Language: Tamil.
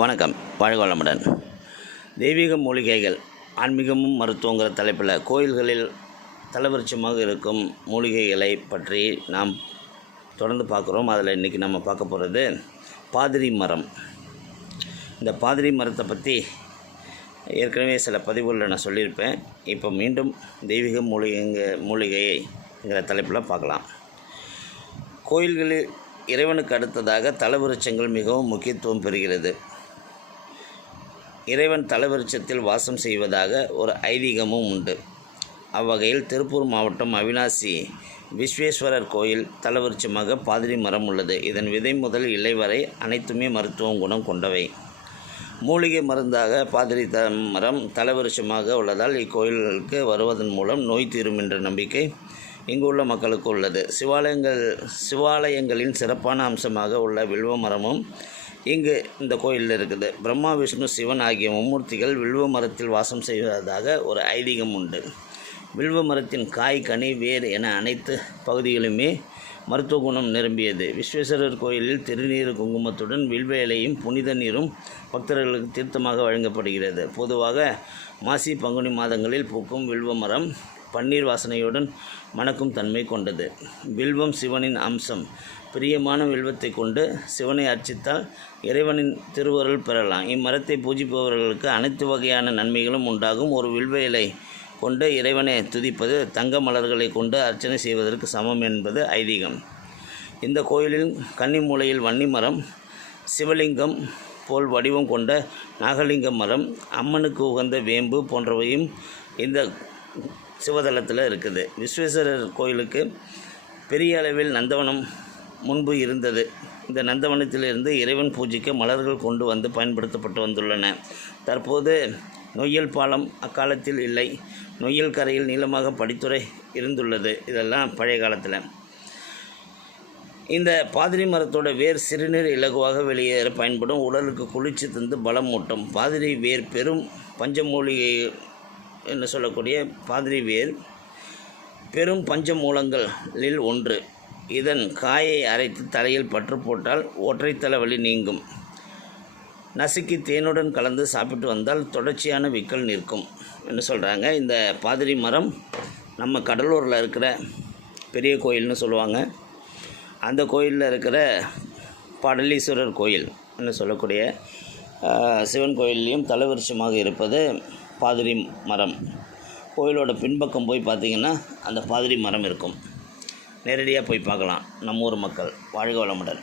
வணக்கம். வாழ்க வளமுடன். தெய்வீக மூலிகைகள் ஆன்மீகமும் மருத்துவங்கிற தலைப்பில் கோயில்களில் தலவிருட்சமாக இருக்கும் மூலிகைகளை பற்றி நாம் தொடர்ந்து பார்க்குறோம். அதில் இன்றைக்கி நம்ம பார்க்க போகிறது பாதிரி மரம். இந்த பாதிரி மரத்தை பற்றி ஏற்கனவே சில பதிவுகளில் நான் சொல்லியிருப்பேன். இப்போ மீண்டும் தெய்வீக மூலிகைங்கிற தலைப்பில் பார்க்கலாம். கோயில்களில் இறைவனுக்கு அடுத்ததாக தலவிருட்சங்கள் மிகவும் முக்கியத்துவம் பெறுகிறது. இறைவன் தலவிருட்சத்தில் வாசம் செய்வதாக ஒரு ஐதீகமும் உண்டு. அவ்வகையில் திருப்பூர் மாவட்டம் அவிநாசி விஸ்வேஸ்வரர் கோயில் தலவிருட்சமாக பாதிரி மரம் உள்ளது. இதன் விதை முதல் இலை வரை அனைத்துமே மருத்துவ குணம் கொண்டவை. மூலிகை மருந்தாக பாதிரி மரம் தலவிருட்சமாக உள்ளதால் இக்கோயில்களுக்கு வருவதன் மூலம் நோய் தீரும் என்ற நம்பிக்கை இங்கு உள்ள மக்களுக்கு உள்ளது. சிவாலயங்களின் சிறப்பான அம்சமாக உள்ள வில்வ மரமும் இங்கு இந்த கோயிலில் இருக்குது. பிரம்மா, விஷ்ணு, சிவன் ஆகிய மும்மூர்த்திகள் வில்வ மரத்தில் வாசம் செய்வதாக ஒரு ஐதீகம் உண்டு. வில்வ மரத்தின் காய், கனி, வேர் என அனைத்து பகுதிகளுமே மருத்துவ குணம் நிரம்பியது. விஸ்வேஸ்வரர் கோயிலில் திருநீர் குங்குமத்துடன் வில்வ இலையும் புனித நீரும் பக்தர்களுக்கு தீர்த்தமாக வழங்கப்படுகிறது. பொதுவாக மாசி பங்குனி மாதங்களில் பூக்கும் வில்வ மரம் பன்னீர் வாசனையுடன் மணக்கும் தன்மை கொண்டது. வில்வம் சிவனின் அம்சம். பிரியமான வில்வத்தை கொண்டு சிவனை அர்ச்சித்தால் இறைவனின் திருவருள் பெறலாம். இம்மரத்தை பூஜிப்பவர்களுக்கு அனைத்து வகையான நன்மைகளும் உண்டாகும். ஒரு வில்வ இலை கொண்டு இறைவனை துதிப்பது தங்க மலர்களை கொண்டு அர்ச்சனை செய்வதற்கு சமம் என்பது ஐதீகம். இந்த கோயிலில் கன்னிமூலையில் வன்னி மரம், சிவலிங்கம் போல் வடிவம் கொண்ட நாகலிங்க மரம், அம்மனுக்கு உகந்த வேம்பு போன்றவையும் இந்த சிவதலத்தில் இருக்குது. விஸ்வேஸ்வரர் கோயிலுக்கு பெரிய அளவில் நந்தவனம் முன்பு இருந்தது. இந்த நந்தவனத்திலிருந்து இறைவன் பூஜைக்கு மலர்கள் கொண்டு வந்து பயன்படுத்தப்பட்டு வந்துள்ளன. தற்போது நொய்யல் பாலம் அக்காலத்தில் இல்லை. நொய்யல் கரையில் நீளமாக படித்துறை இருந்துள்ளது. இதெல்லாம் பழைய காலத்தில். இந்த பாதிரி மரத்தோட வேர் சிறுநீர் இலகுவாக வெளியேற பயன்படும். உடலுக்கு குளிர்ச்சி தந்து பலம் மூட்டும். பாதிரி வேர் பெரும் பஞ்சமூலிகை என்று சொல்லக்கூடிய பாதிரி வேர் பெரும் பஞ்சமூலங்களில் ஒன்று. இதன் காயை அரைத்து தலையில் பற்று போட்டால் ஒற்றை தலைவலி நீங்கும். நசுக்கி தேனுடன் கலந்து சாப்பிட்டு வந்தால் தொடர்ச்சியான விக்கல் நிற்கும் என்று சொல்கிறாங்க. இந்த பாதிரி மரம் நம்ம கடலூரில் இருக்கிற பெரிய கோயில்னு சொல்லுவாங்க. அந்த கோயிலில் இருக்கிற பாடலீஸ்வரர் கோயில் என்று சொல்லக்கூடிய சிவன் கோயிலையும் தலவிருட்சமாக இருப்பது பாதிரி மரம். கோயிலோட பின்பக்கம் போய் பார்த்திங்கன்னா அந்த பாதிரி மரம் இருக்கும். நேரடியாக போய் பார்க்கலாம். நம்ம ஊர் மக்கள். வாழ்க வளமுடன்.